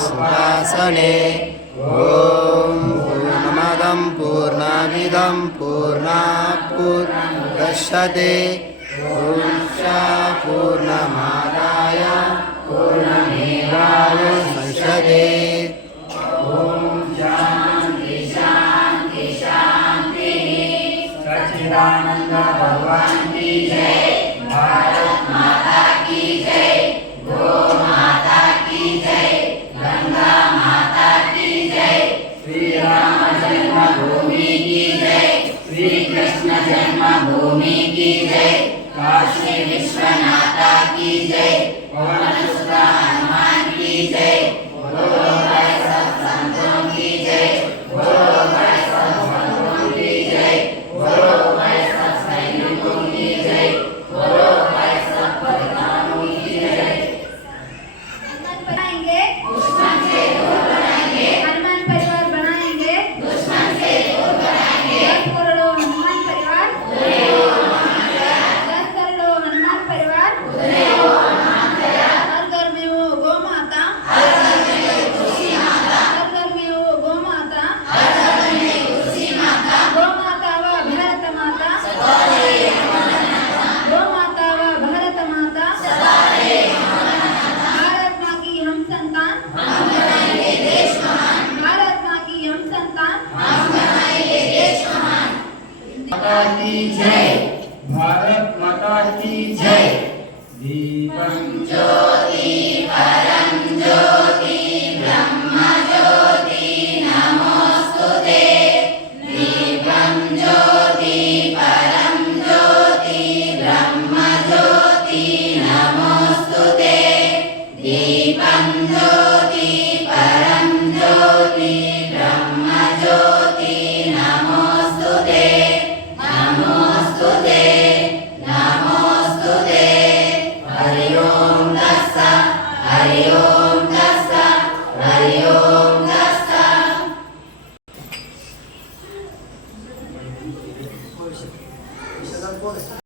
सुहासने ॐ पूर्णमदं पूर्णमिदं पूर्णात् पूर्णमुदच्यते पूर्णमादाय पूर्णमेवावशिष्यते। शांति शांति शांति। सच्चिदानंद भगवान की जय। भारत माता की जय। गो माता की जय। गंगा माता की जय। श्री राम जन्मभूमि की जय। श्री कृष्ण जन्मभूमि की जय। काशी विश्वनाथा की जय। पवन सुत हनुमान की जय। बोलो भाई सब संतों की जय। बोलो भाई सब भक्तों की जय। बोलो भाई सब सैनिकों की जय। बोलो भाई सब परिवारों की जय। बनाएंगे दुश्मन से दूर बनाएंगे। हनुमान परिवार बनाएंगे दुश्मन से दूर बनाएंगे। 10 करोड़ हनुमान परिवार 10 करोड़ हनुमान परिवार हर घर में वो गौ माता हर घर में वो तुलसी माता हर घर में वो गौ माता हर घर में तुलसी माता गौ माता व भारत माता सदा रहे गौ माता व भारत माता सदा रहे। भारत माँ की हम संतान हम बनाएंगे देश महान। भारत माँ की हम संतान हम बनाएंगे देश महान। माता की जय। भारत माता की जय। दीपं ज्योति परम ज्योति ब्रह्म ज्योति नमोस्तुते। दीपं ज्योति परम ज्योति ब्रह्म ज्योति नमोस्तुते। दीपं ज्योति परम ज्योति ब्रह्म ज्योति नमोस्तुते। नमोस्तुते नमोस्तुते। हरि ओम तत्सत् हरि ओम तत्सत् हरि ओम तत्सत्।